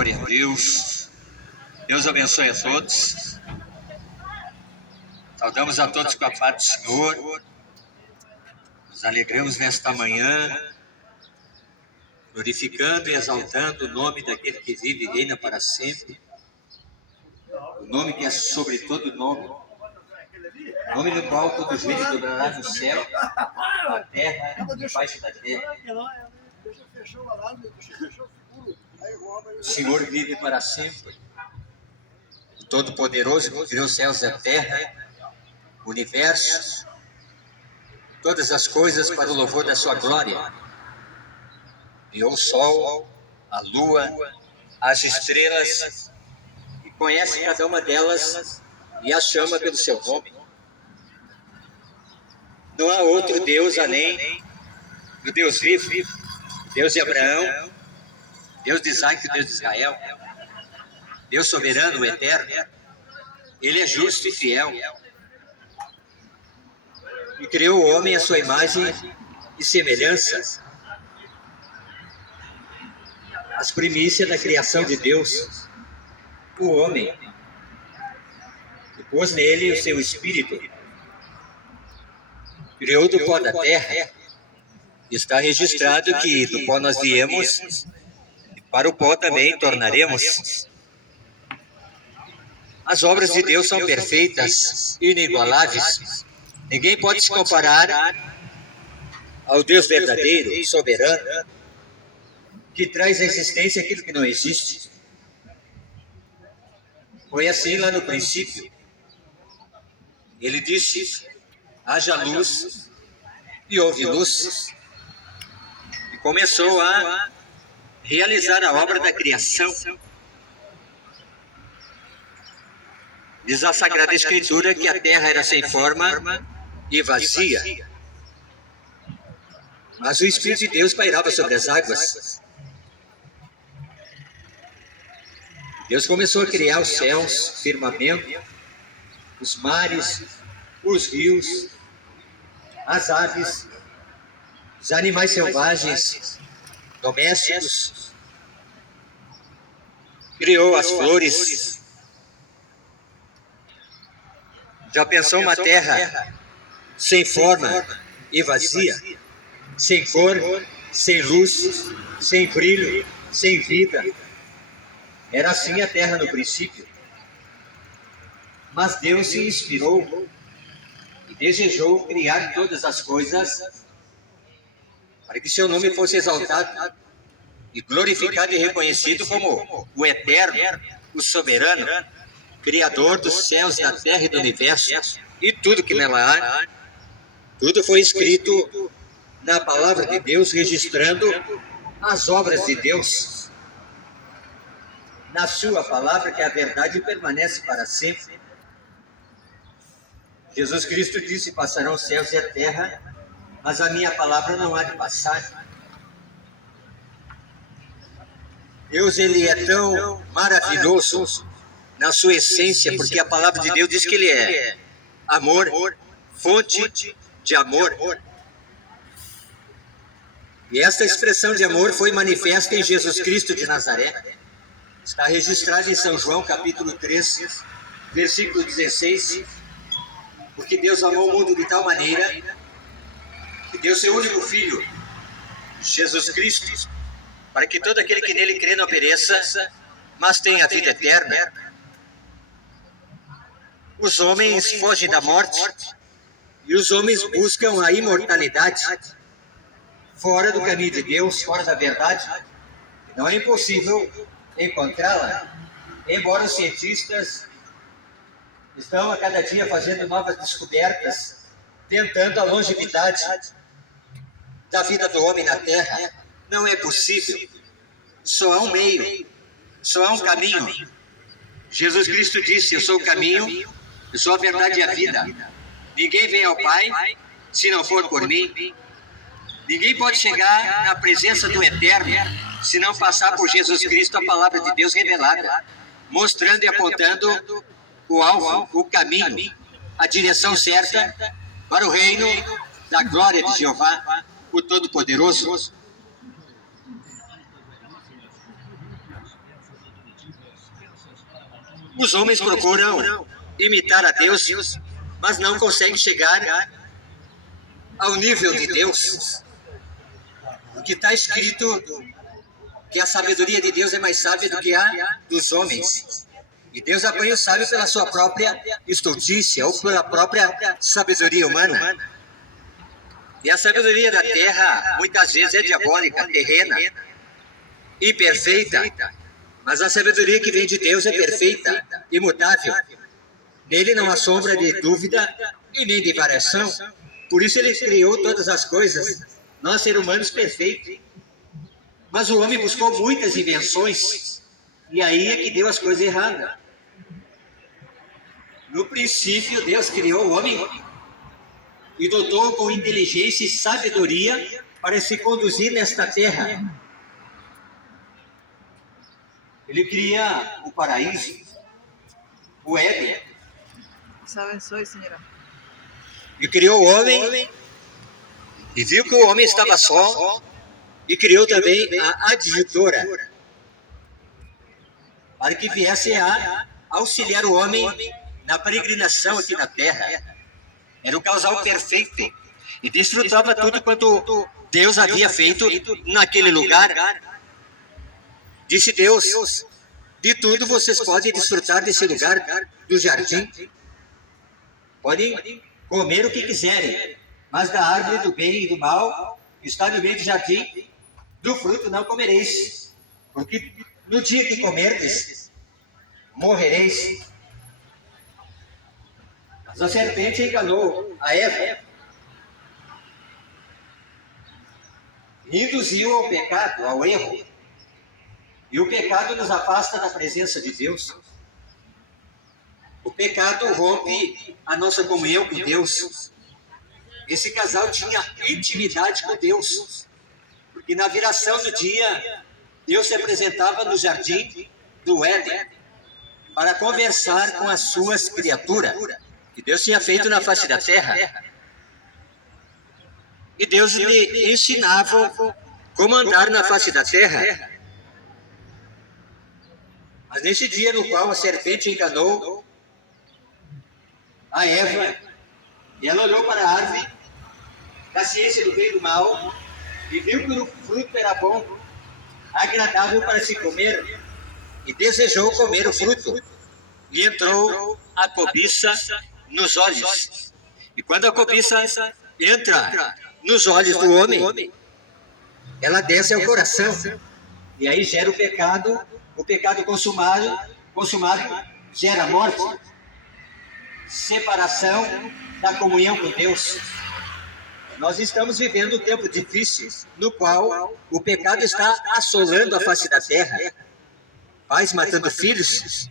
Glória a Deus. Deus abençoe a todos. Saudamos a todos com a paz do Senhor. Nos alegramos nesta manhã, glorificando e exaltando o nome daquele que vive e reina para sempre. O nome que é sobre todo nome. O nome no qual todo joelho dobrará no céu, na terra e debaixo da terra. O Senhor vive para sempre. O Todo-Poderoso que criou os céus e a terra, o universo, todas as coisas para o louvor da sua glória. Criou o sol, a lua, as estrelas, e conhece cada uma delas e as chama pelo seu nome. Não há outro Deus além do Deus vivo, Deus de Abraão, Deus de Isaac e Deus de Israel, Deus soberano, eterno. Ele é justo e fiel. E criou o homem à sua imagem e semelhança. As primícias da criação de Deus, o homem, e pôs nele o seu espírito. Criou do pó da terra. Está registrado que do pó nós viemos, e para o pó também tornaremos. As obras de Deus são perfeitas, inigualáveis. Ninguém pode se comparar ao Deus verdadeiro, soberano, que traz à existência aquilo que não existe. Foi assim lá no princípio. Ele disse: haja luz, e houve luz. E começou a realizar a obra da criação. Diz a Sagrada Escritura que a terra era sem forma e vazia, mas o Espírito de Deus pairava sobre as águas. Deus começou a criar os céus, firmamento, os mares, os rios, as aves, os animais selvagens, domésticos. Criou as flores. Já pensou uma terra sem forma e vazia, sem cor, sem luz, sem brilho, sem vida? Era assim a terra no princípio. Mas Deus se inspirou e desejou criar todas as coisas para que seu nome fosse exaltado e glorificado e reconhecido como o eterno, o soberano, Criador dos céus, da terra e do universo, e tudo que nela há. Tudo foi escrito na palavra de Deus, registrando as obras de Deus. Na sua palavra, que a verdade permanece para sempre. Jesus Cristo disse: passarão os céus e a terra, mas a minha palavra não há de passar. Deus, ele é tão maravilhoso na sua essência, porque a palavra de Deus diz que ele é amor, fonte de amor. E esta expressão de amor foi manifesta em Jesus Cristo de Nazaré. Está registrado em São João, capítulo 3, versículo 16. Porque Deus amou o mundo de tal maneira que deu seu único Filho, Jesus Cristo, para que todo aquele que nele crê não pereça, mas tenha a vida eterna. Os homens fogem da morte e os homens buscam a imortalidade fora do caminho de Deus, fora da verdade. Não é impossível encontrá-la, embora os cientistas estão a cada dia fazendo novas descobertas, tentando a longevidade da vida do homem na Terra. Não é possível. Só há um meio, só há um caminho. Jesus Cristo disse: eu sou o caminho, eu sou a verdade e a vida. Ninguém vem ao Pai se não for por mim. Ninguém pode chegar na presença do Eterno se não passar por Jesus Cristo, a palavra de Deus revelada, mostrando e apontando o alvo, o caminho, a direção certa para o reino da glória de Jeová, o Todo-Poderoso. Os homens procuram imitar a Deus, mas não conseguem chegar ao nível de Deus. Porque está escrito que a sabedoria de Deus é mais sábia do que a dos homens. E Deus apanha o sábio pela sua própria estultícia ou pela própria sabedoria humana. E a sabedoria da terra muitas vezes é diabólica, terrena, imperfeita. Mas a sabedoria que vem de Deus é perfeita, imutável. Nele não há sombra de dúvida e nem de variação. Por isso ele criou todas as coisas. Nós, seres humanos, perfeitos. Mas o homem buscou muitas invenções. E aí é que deu as coisas erradas. No princípio, Deus criou o homem e dotou com inteligência e sabedoria para se conduzir nesta terra. Ele cria o paraíso, o Éden. Deus abençoe, Senhor. E criou o homem e viu que o homem estava só e criou também a adjutora para que viesse a auxiliar o homem na peregrinação aqui na terra. Era um casal perfeito e desfrutava tudo quanto Deus havia feito naquele lugar. Disse Deus: de tudo vocês podem desfrutar desse lugar do jardim. Podem comer o que quiserem, mas da árvore do bem e do mal que está no meio do jardim, do fruto não comereis, porque no dia que comerdes, morrereis. Mas a serpente enganou a Eva, induziu ao pecado, ao erro. E o pecado nos afasta da presença de Deus. O pecado rompe a nossa comunhão com Deus. Esse casal tinha intimidade com Deus, porque na viração do dia, Deus se apresentava no jardim do Éden para conversar com as suas criaturas, que Deus tinha feito na face da terra. E Deus lhe ensinava como andar na face da terra. Mas nesse dia no qual a serpente enganou a Eva, e ela olhou para a árvore da ciência do bem e do mal, e viu que o fruto era bom, agradável para se comer, e desejou comer o fruto. E entrou a cobiça nos olhos. E quando a cobiça entra nos olhos do homem, ela desce ao coração. E aí gera o pecado consumado gera morte, separação da comunhão com Deus. Nós estamos vivendo um tempo difícil, no qual o pecado está assolando a face da terra. Pais matando filhos,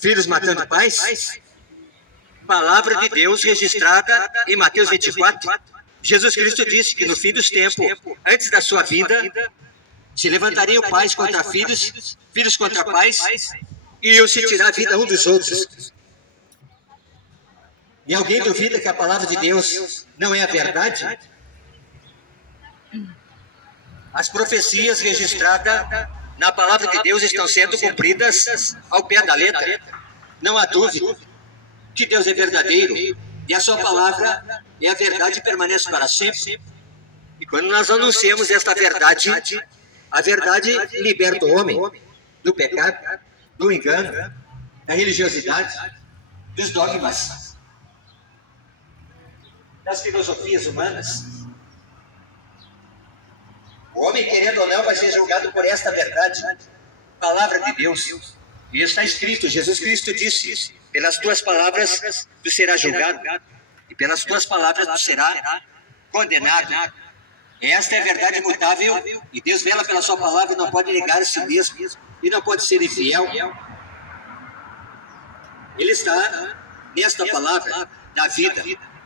filhos matando pais. Palavra de Deus registrada em Mateus 24. Jesus Cristo disse que no fim dos tempos, antes da sua vinda, se levantariam pais contra filhos, filhos contra pais, e iam se tirar a vida um dos outros. E alguém duvida que a palavra de Deus não é a verdade? As profecias registradas na palavra de Deus estão sendo cumpridas ao pé da letra. Não há dúvida que Deus é verdadeiro e a sua palavra é a verdade e permanece para sempre. E quando nós anunciamos esta verdade, a verdade liberta o homem do pecado, do engano, da religiosidade, dos dogmas, das filosofias humanas. O homem, querendo ou não, vai ser julgado por esta verdade, palavra de Deus. E está escrito, Jesus Cristo disse: pelas tuas palavras tu serás julgado, e pelas tuas palavras tu serás condenado. Esta é a verdade imutável, e Deus vela pela sua palavra e não pode negar a si mesmo, e não pode ser infiel. Ele está nesta palavra da vida.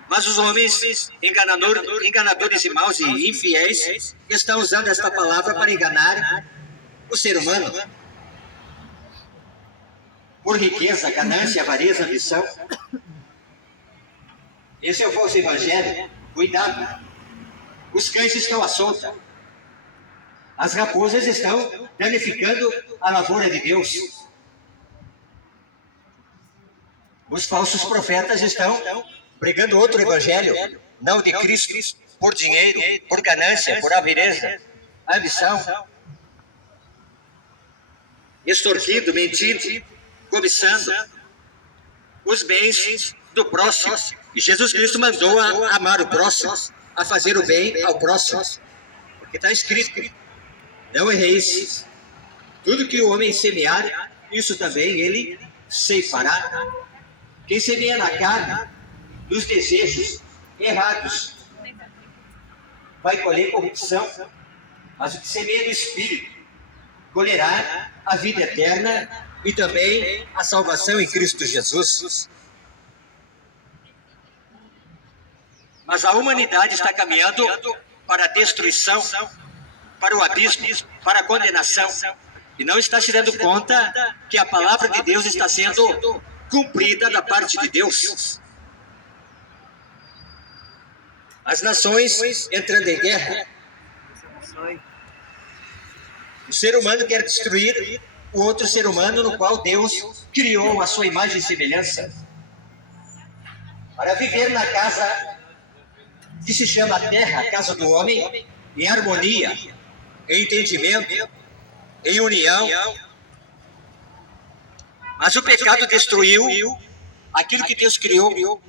Mas os homens enganadores e maus e infiéis estão usando esta palavra para enganar o ser humano. Por riqueza, ganância, avareza, ambição. Esse é o falso evangelho. Cuidado. Os cães estão à solta. As raposas estão danificando a lavoura de Deus. Os falsos profetas estão pregando outro evangelho, não de Cristo, por dinheiro, por ganância, por avareza, ambição, extorquindo, mentindo, cobiçando os bens do próximo. E Jesus Cristo mandou a amar o próximo, a fazer o bem ao próximo, porque está escrito: não erreis, tudo que o homem semear, isso também ele ceifará. Quem semeia na carne, nos desejos errados, vai colher corrupção, mas o que semeia no Espírito colherá a vida eterna e também a salvação em Cristo Jesus. Mas a humanidade está caminhando para a destruição, para o abismo, para a condenação, e não está se dando conta que a palavra de Deus está sendo cumprida da parte de Deus. As nações entrando em guerra. O ser humano quer destruir o outro ser humano no qual Deus criou a sua imagem e semelhança, para viver na casa que se chama terra, a casa do homem, em harmonia, em entendimento, em união. Mas o pecado destruiu aquilo que Deus criou.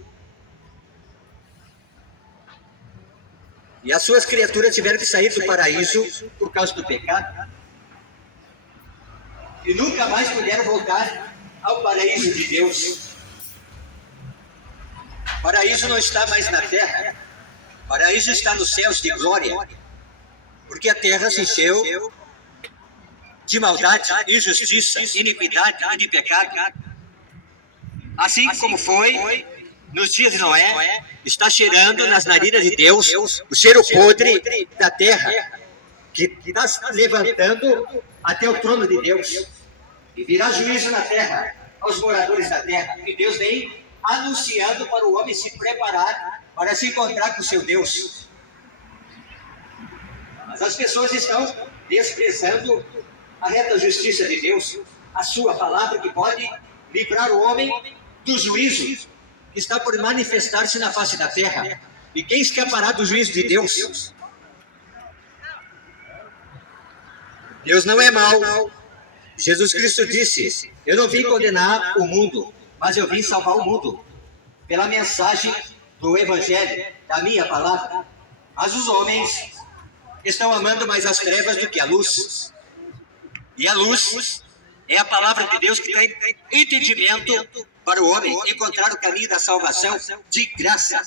E as suas criaturas tiveram que sair do paraíso por causa do pecado. E nunca mais puderam voltar ao paraíso de Deus. O paraíso não está mais na terra. O paraíso está nos céus de glória. Porque a terra se encheu de maldade, injustiça, iniquidade e de pecado. Assim como foi nos dias de Noé, está cheirando nas narinas de Deus o cheiro podre da terra, que está se levantando até o trono de Deus. E virá juízo na terra, aos moradores da terra. E Deus vem anunciando para o homem se preparar para se encontrar com o seu Deus. Mas as pessoas estão desprezando a reta justiça de Deus, a sua palavra que pode livrar o homem do juízo que está por manifestar-se na face da terra. E quem escapará do juízo de Deus? Deus não é mau. Jesus Cristo disse: eu não vim condenar o mundo, mas eu vim salvar o mundo pela mensagem do Evangelho, da minha palavra. Mas os homens estão amando mais as trevas do que a luz. E a luz é a palavra de Deus que dá entendimento para o homem encontrar o caminho da salvação de graça.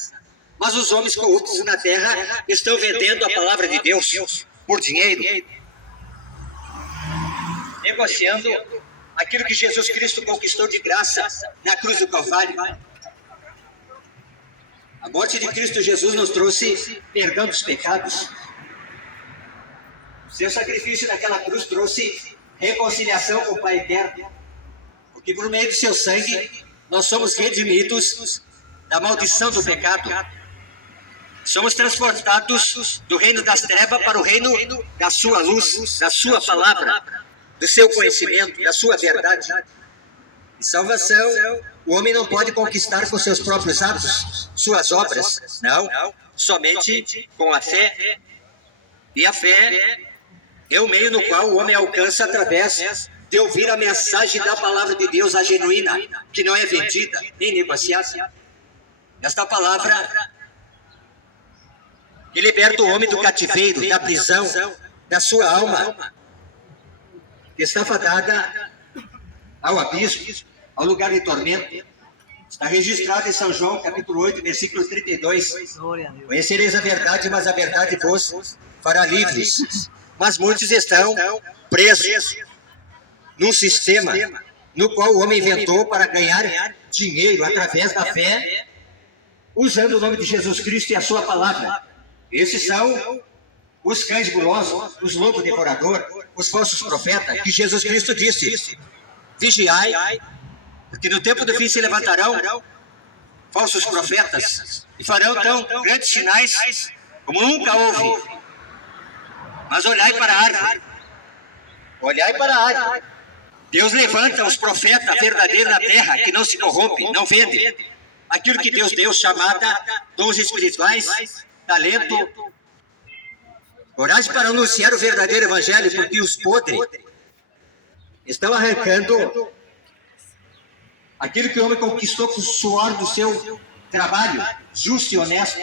Mas os homens corruptos na terra estão vendendo a palavra de Deus por dinheiro, negociando aquilo que Jesus Cristo conquistou de graça na cruz do Calvário. A morte de Cristo Jesus nos trouxe perdão dos pecados. Seu sacrifício naquela cruz trouxe reconciliação com o Pai Eterno, porque por meio do seu sangue nós somos redimidos da maldição do pecado. Somos transportados do reino das trevas para o reino da sua luz, da sua palavra, do seu conhecimento, da sua verdade. E salvação, o homem não pode conquistar com seus próprios atos, suas obras, não, somente com a fé. E a fé é o meio no qual o homem alcança através de ouvir a mensagem da palavra de Deus, a genuína, que não é vendida nem negociada. Esta palavra que liberta o homem do cativeiro, da prisão, da sua alma, que está fadada ao abismo, ao lugar de tormento. Está registrado em São João, capítulo 8, versículo 32. Conhecereis a verdade, mas a verdade vos fará livres. Mas muitos estão presos num sistema no qual o homem inventou para ganhar dinheiro através da fé, usando o nome de Jesus Cristo e a sua palavra. Esses são os cães gulosos, os lobos devoradores, os falsos profetas, que Jesus Cristo disse: vigiai, porque no tempo do fim se levantarão falsos profetas e farão tão grandes sinais como nunca houve. Mas olhai para a árvore. Olhai para a árvore. Deus levanta os profetas verdadeiros na terra, que não se corrompe, não vende. Aquilo que Deus deu, chamada dons espirituais, talento, coragem para anunciar o verdadeiro evangelho, porque os podres estão arrancando aquilo que o homem conquistou com o suor do seu trabalho, justo e honesto.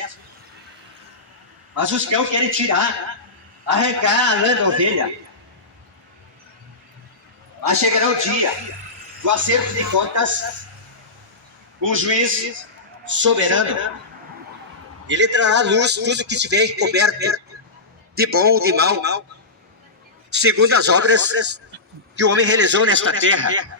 Mas os cães querem tirar, arrancar a lã da ovelha. Mas chegará o dia do acerto de contas com o juiz soberano. Ele trará à luz tudo que estiver encoberto, de bom ou de mal, segundo as obras que o homem realizou nesta terra.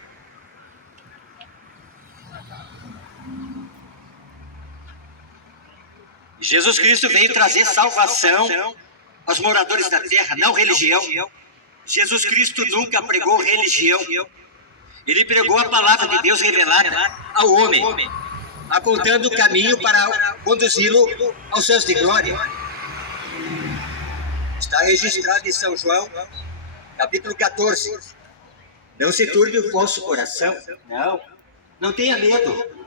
Jesus Cristo veio trazer salvação aos moradores da terra, não religião. Jesus Cristo nunca pregou religião. Ele pregou a palavra de Deus revelada ao homem, apontando o caminho para conduzi-lo aos céus de glória. Está registrado em São João, capítulo 14. Não se turbe o vosso coração. Não tenha medo.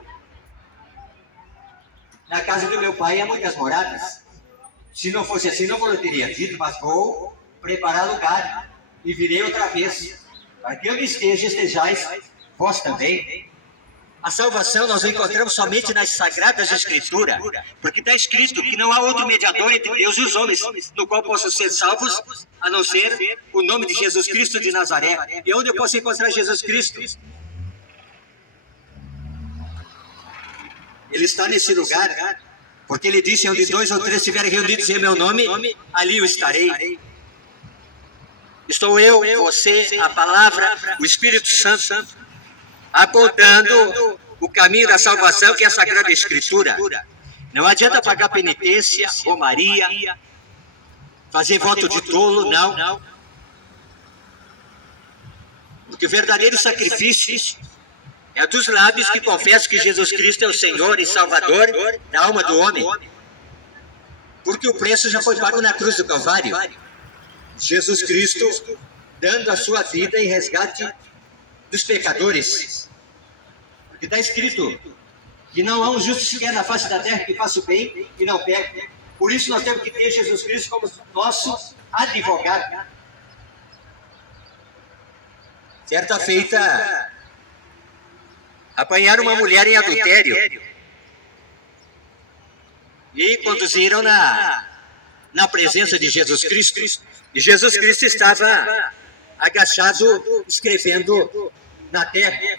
Na casa do meu pai há muitas moradas. Se não fosse assim, não vou teria dito, mas vou preparar lugar e virei outra vez, para que eu me estejais vós também. A salvação nós encontramos somente nas Sagradas Escrituras, porque está escrito que não há outro mediador entre Deus e os homens, no qual possam ser salvos, a não ser o nome de Jesus Cristo de Nazaré. E onde eu posso encontrar Jesus Cristo? Ele está nesse lugar, porque ele disse, onde 2 ou 3 estiverem reunidos em meu nome, ali eu estarei. Estou eu, você, a palavra, o Espírito Santo, apontando o caminho da salvação, que é a Sagrada Escritura. Não adianta pagar penitência, romaria, fazer voto de tolo, não. Porque o verdadeiro sacrifício é dos lábios que confessam que Jesus Cristo é o Senhor e Salvador da alma do homem. Porque o preço já foi pago na cruz do Calvário. Jesus Cristo dando a sua vida em resgate dos pecadores. Porque está escrito que não há um justo sequer na face da terra que faça o bem e não peque. Por isso nós temos que ter Jesus Cristo como nosso advogado. Certa feita, apanharam uma mulher em adultério e conduziram na presença de Jesus Cristo. E Jesus Cristo estava agachado, escrevendo na terra.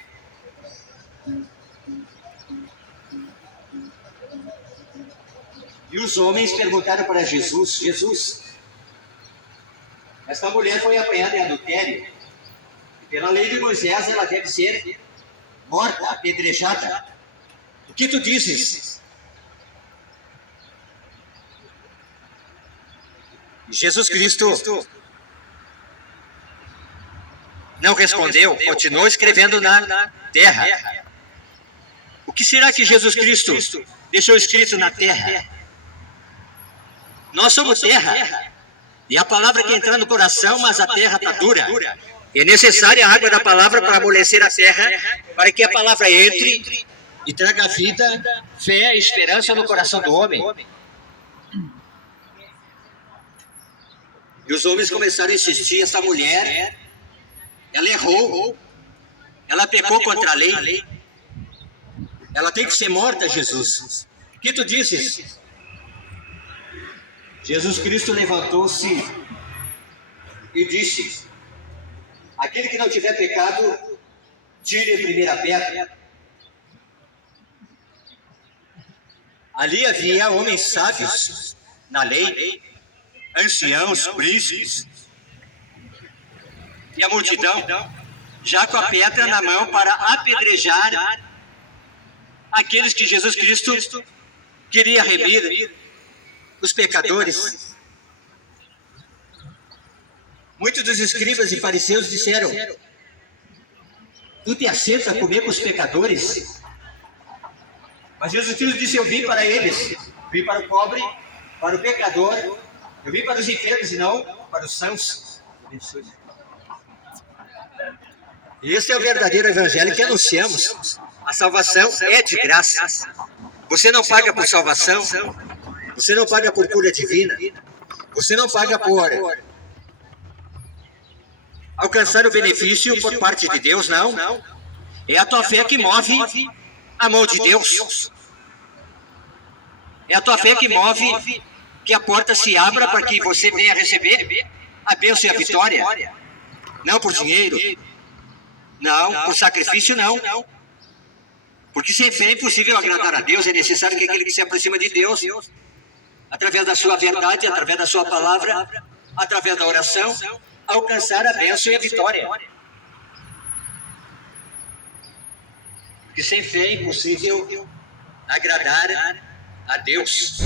E os homens perguntaram para Jesus, Jesus, esta mulher foi apanhada em adultério. E pela lei de Moisés, ela deve ser morta, apedrejada. O que tu dizes? Jesus Cristo não respondeu, continuou escrevendo na terra. O que será que Jesus Cristo deixou escrito na terra? Nós somos terra, e a palavra quer entrar no coração, mas a terra está dura. É necessária a água da palavra para amolecer a terra, para que a palavra entre e traga vida, fé e esperança no coração do homem. E os homens começaram a insistir, essa mulher, ela errou, ela pecou contra a lei, ela tem que ser morta, Jesus. O que tu dizes? Jesus Cristo levantou-se e disse, aquele que não tiver pecado, tire a primeira pedra. Ali havia homens sábios na lei, anciãos, príncipes, e a multidão já com a pedra na mão para apedrejar aqueles que Jesus Cristo queria remir, os pecadores. Muitos dos escribas e fariseus disseram, tu te assentas a comer com os pecadores? Mas Jesus Cristo disse, eu vim para eles, vim para o pobre, para o pecador, eu vim para os enfermos e não para os sãos. Esse é o verdadeiro evangelho que anunciamos. A salvação é de graça. Você não paga por salvação. Você não paga por cura divina. Você não paga por alcançar o benefício por parte de Deus, não. É a tua fé que move a mão de Deus. É a tua fé que move que a porta se abra para que você venha receber a bênção e a vitória. Não por dinheiro. Não, por sacrifício não. Porque sem fé é impossível agradar a Deus. É necessário que aquele que se aproxima de Deus, através da sua verdade, através da sua palavra, através da oração, alcançar a bênção e a vitória. Porque sem fé é impossível agradar a Deus.